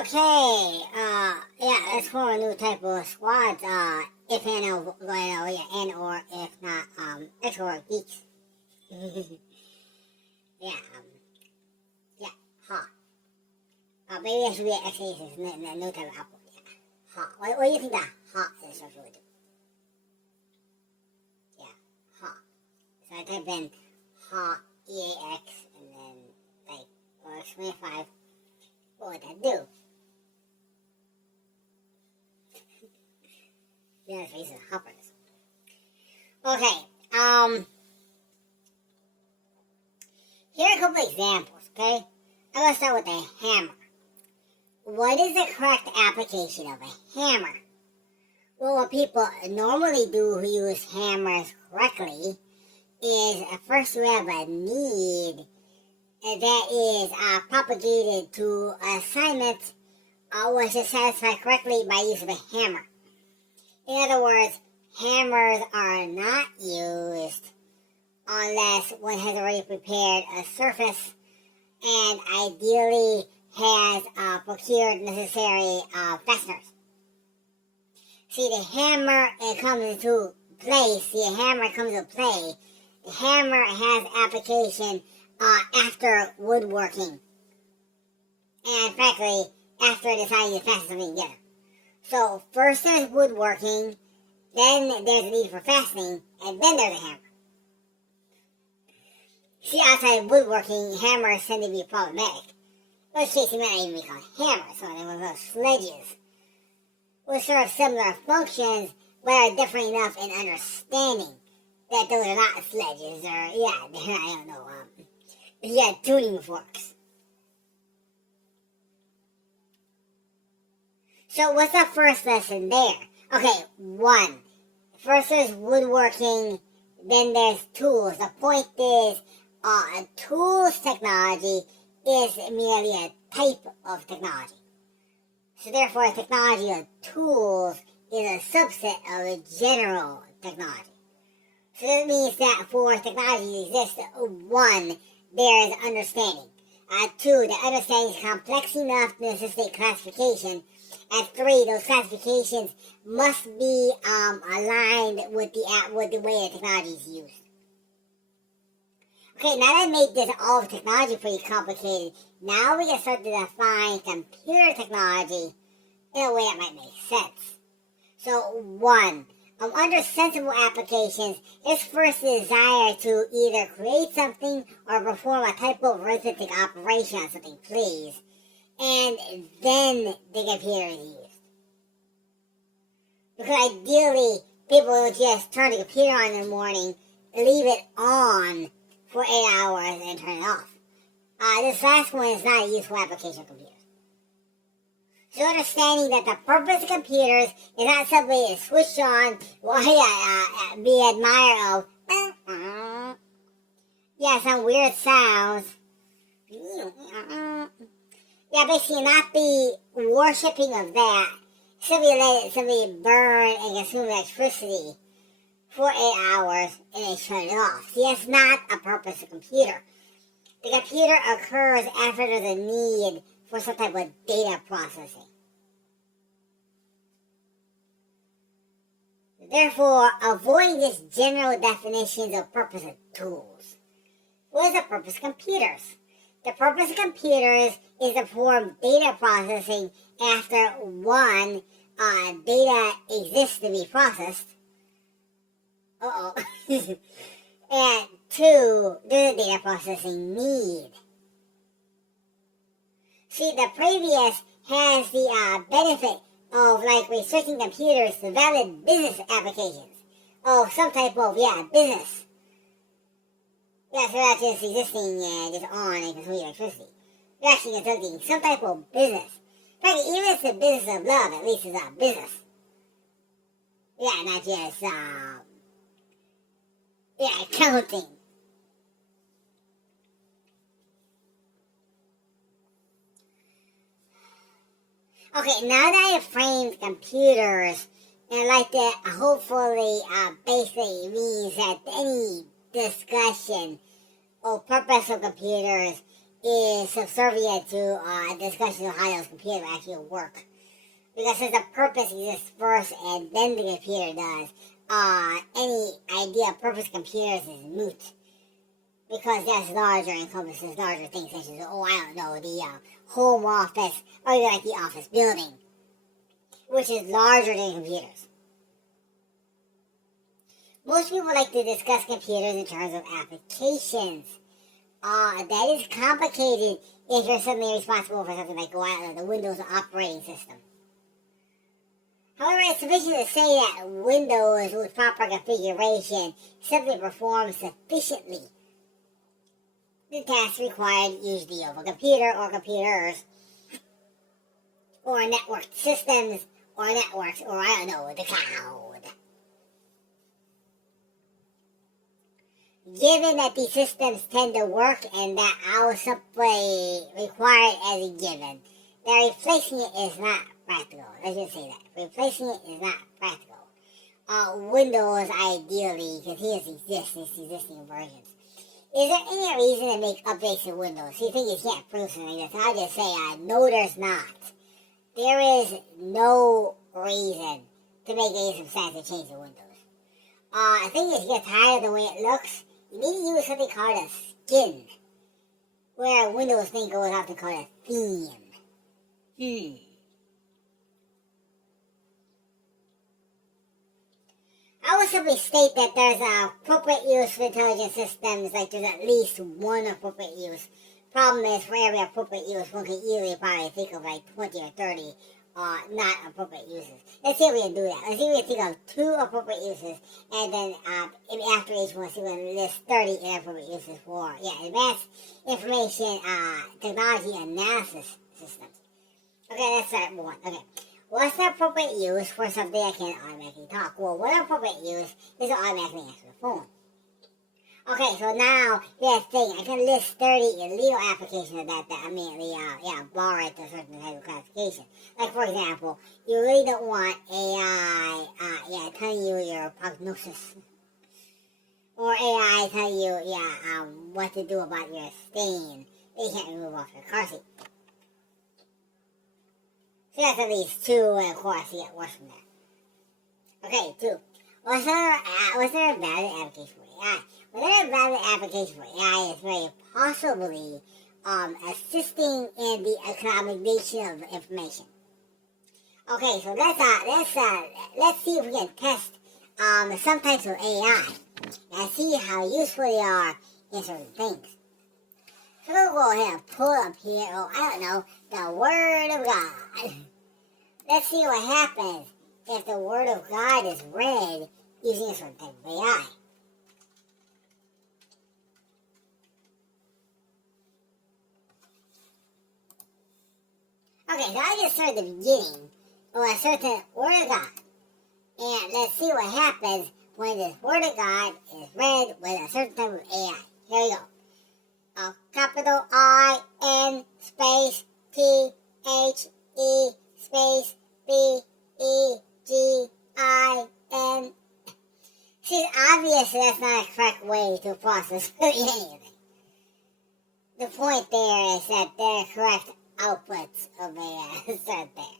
Okay, yeah, let's form a new type of squad, if and or, yeah, and or if not, extra geeks. Yeah, yeah, ha. Maybe that should be an X-aces, no type of output, yeah. Ha. What do you think that ha instruction would do? Yeah, ha. So I type in ha, EAX, and then, like, or X25, what would that do? Yeah, his face is hoppers. Okay, here are a couple examples, okay? I'm going to start with a hammer. What is the correct application of a hammer? Well, what people normally do who use hammers correctly is first we have a need that is propagated to assignment which is satisfied correctly by use of a hammer. In other words, hammers are not used unless one has already prepared a surface and ideally has procured necessary fasteners. See, the hammer comes into play. The hammer has application after woodworking. And frankly, after deciding to fasten something together. So first there's woodworking, then there's a need for fastening, and then there's a hammer. See, outside of woodworking, hammers tend to be problematic. In which case, you might not even be called hammers, so they were called sledges, which serve similar functions, but are different enough in understanding that those are not sledges, or, yeah, I don't know, yeah, tuning forks. So what's the first lesson there? Okay, 1. First there's woodworking, then there's tools. The point is, tools technology is merely a type of technology. So therefore, technology of tools is a subset of a general technology. So that means that for technology to exist, 1, there is understanding. 2, the understanding is complex enough to necessitate classification. And 3, those classifications must be aligned with the way the technology is used. Okay, now that I made this all of technology pretty complicated, now we can start to define computer technology in a way that might make sense. So 1, under sensible applications, there's first the desire to either create something or perform a type of arithmetic operation on something, please. And then the computer is used. Because ideally, people will just turn the computer on in the morning, leave it on for 8 hours, and turn it off. This last one is not a useful application of computers. So understanding that the purpose of computers is not simply to switch on, be admirer of, some weird sounds. Yeah, basically not the worshipping of that. Simply let it burn and consume electricity for 8 hours and then shut it off. See, that's not a purpose of a computer. The computer occurs after there's a need for some type of data processing. Therefore, avoiding this general definitions of purpose of tools. What is the purpose of computers? The purpose of computers is to perform data processing after 1, data exists to be processed. And 2, there's a data processing need. See, the previous has the benefit of restricting computers to valid business applications. Some type of, business. Yeah, so not just existing just on and consuming electricity. You're actually conducting some type of business. In fact, even if it's the business of love, at least it's a business. Yeah, not just, accounting. Okay, now that I have framed computers, and that hopefully basically means that any discussion or purpose of computers is subservient to discussion of how those computers actually work. Because since the purpose exists first and then the computer does, any idea of purpose computers is moot. Because that's larger, encompasses larger things such as, oh, I don't know, the home office, or even like the office building, which is larger than computers. Most people like to discuss computers in terms of applications. That is complicated if you're suddenly responsible for something like the Windows operating system. However, it's sufficient to say that Windows with proper configuration simply performs sufficiently the tasks required usually of a computer or computers or networked systems or networks or I don't know, the cloud. Given that these systems tend to work and that our simply required as a given, that replacing it is not practical. Let's just say that. Replacing it is not practical. Windows ideally continues to exist in its existing versions. Is there any reason to make updates to Windows? So you think you can't prove something like this? I'll just say, no, there's not. There is no reason to make any substantive change to Windows. I think if you get tired of the way it looks, you need to use something called a skin, where a Windows thing goes off to call a theme. I would simply state that there's an appropriate use for intelligent systems, like there's at least one appropriate use. Problem is, for every appropriate use, one can easily probably think of like 20 or 30 not appropriate uses. Let's see if we can do that. Let's see if we can think of 2 appropriate uses, and then after each one, see if we can list 30 inappropriate uses for, advanced information technology analysis systems. Okay, let's start with 1. Okay. What's the appropriate use for something that can automatically talk? Well, one appropriate use is to automatically answer the phone. Okay, so now, this thing, I can list 30 illegal applications of that immediately, bar it to a certain type of classification. Like, for example, you really don't want AI, telling you your prognosis. Or AI telling you, what to do about your stain that you can't remove off your car seat. So that's at least 2, and of course, you get worse from there. Okay, 2. Was there a valid application for AI? Whether a valid application for AI is very possibly assisting in the accommodation of information. Okay, so let's see if we can test some types of AI and see how useful they are in certain things. So we'll go ahead and pull up here, the Word of God. Let's see what happens if the Word of God is read using a certain type of AI. Okay, so I just started the beginning of a certain Word of God. And let's see what happens when this Word of God is read with a certain type of AI. Here we go. Capital I-N space T-H-E space B-E-G-I-N. See, it's obvious that's not a correct way to process anything. The point there is that they're correct outputs of AI. Start there.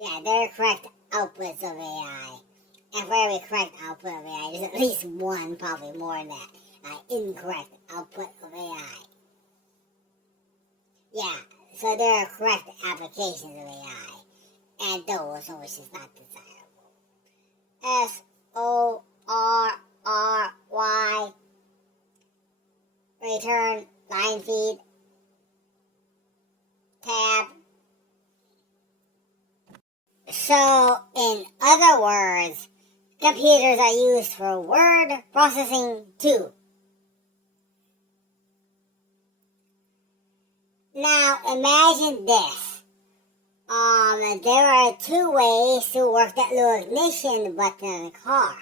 Yeah, they're correct outputs of AI. And for every correct output of AI, there's at least one, probably more than that, incorrect output of AI. Yeah, so there are correct applications of AI. And those in which is not desirable. SORRY. Return line feed. Tab. So, in other words, computers are used for word processing too. Now, imagine this. There are 2 ways to work that little ignition button in the car.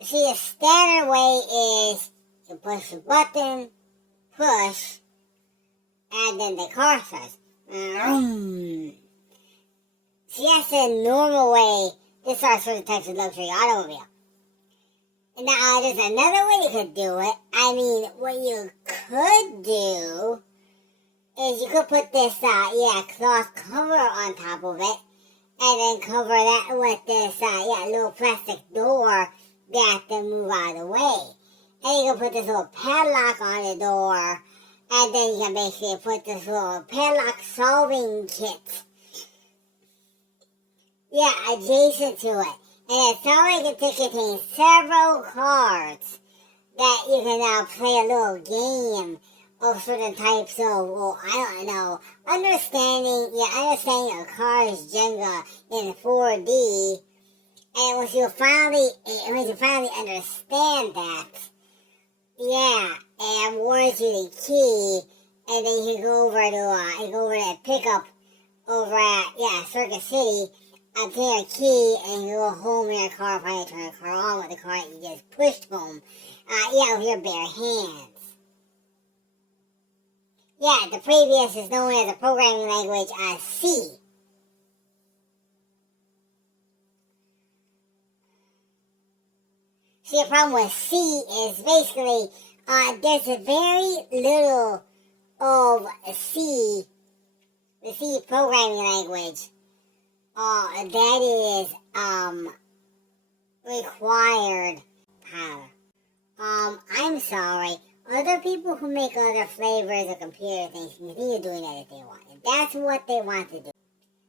You see, a standard way is you push the button, push, and then the car starts. See, that's the normal way to start certain types of luxury automobile. And now, there's another way you could do it. I mean, what you could do is you could put this, cloth cover on top of it, and then cover that with this, little plastic door that can move out of the way. And you can put this little padlock on the door, and then you can basically put this little padlock solving kit, adjacent to it. And it's already going to contain several cards that you can now play a little game of certain types of, understanding your cards Jenga in 4D. And once you finally understand that, and awards you the key, and then you can go over to pickup over at Circuit City, obtain a key, and you go home in your car, finally turn your car on with the car that you just pushed home, with your bare hands. The previous is known as a programming language C. See, the problem with C is basically there's a very little of C, the C programming language, that is required power. I'm sorry. Other people who make other flavors of computer things continue doing that if they want. And that's what they want to do.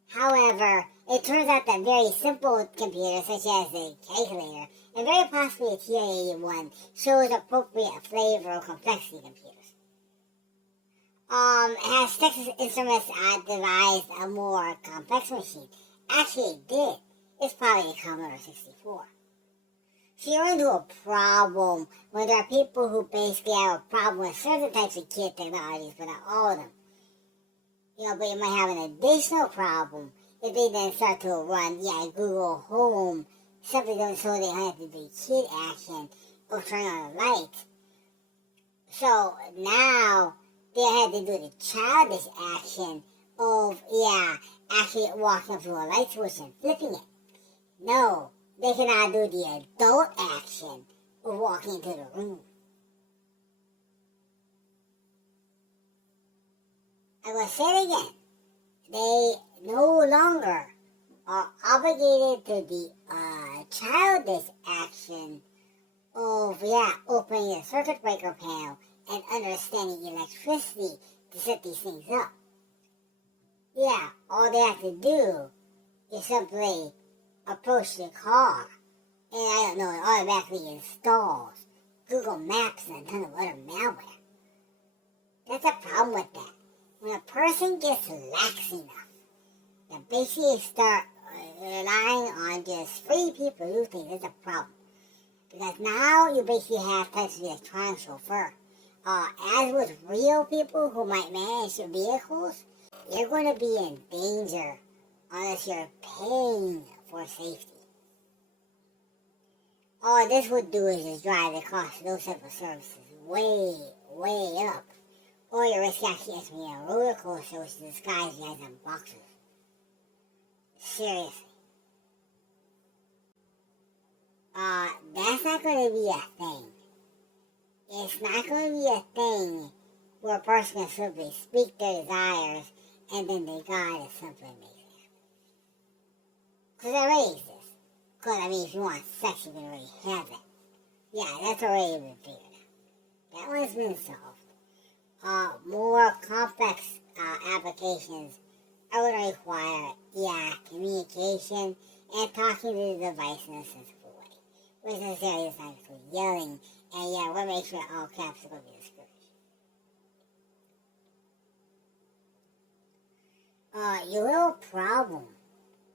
However, it turns out that very simple computers, such as a calculator, and very possibly a TI-81, shows appropriate flavor of complexity computers. Has Texas Instruments devised a more complex machine? Actually, it did. It's probably a Commodore 64. So you run into a problem when there are people who basically have a problem with certain types of kid technologies, but not all of them. But you might have an additional problem if they then start to run, Google Home, simply so they have to do kid action or turn on the light. So now they had to do the childish action of, actually walking up to a light switch and flipping it. No, they cannot do the adult action of walking into the room. I will say it again. They no longer are obligated to the childish action of, opening a circuit breaker panel and understanding electricity to set these things up. All they have to do is simply approach the car, and it automatically installs Google Maps and a ton of other malware. That's a problem with that. When a person gets lax enough, they basically start relying on just free people to do things. That's a problem. Because now you basically have types of electronic chauffeur. As with real people who might manage vehicles, you're going to be in danger unless you're paying for safety. All this would do is just drive the cost of those type of services way, way up. Or you risk actually entering a roller coaster which is disguised as in boxes. Seriously. That's not going to be a thing. It's not going to be a thing where a person can simply speak their desires and then the God is simply makes it. Because I raised this. Because, if you want sex, you can already have it. That's already been figured out. That one's been solved. More complex applications are going to require, communication and talking to the device in a sensible way. Which necessarily is not include yelling, and we'll make sure all caps are going to be discouraged. Your little problem,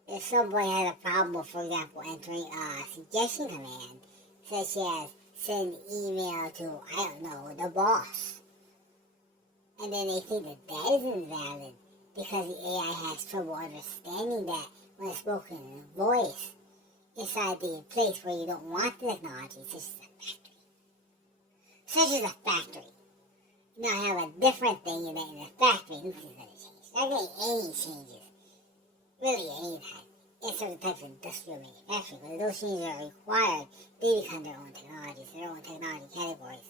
if somebody has a problem with, for example, entering a suggestion command, such as send email to, the boss. And then they think that is invalid because the AI has trouble understanding that when it's spoken in a voice inside the place where you don't want the technology, such as a factory. You now have a different thing in a factory, nothing's going to change. Not going to be any changes, really any time, in certain types of industrial manufacturing. But those changes are required, they become their own technologies, their own technology categories.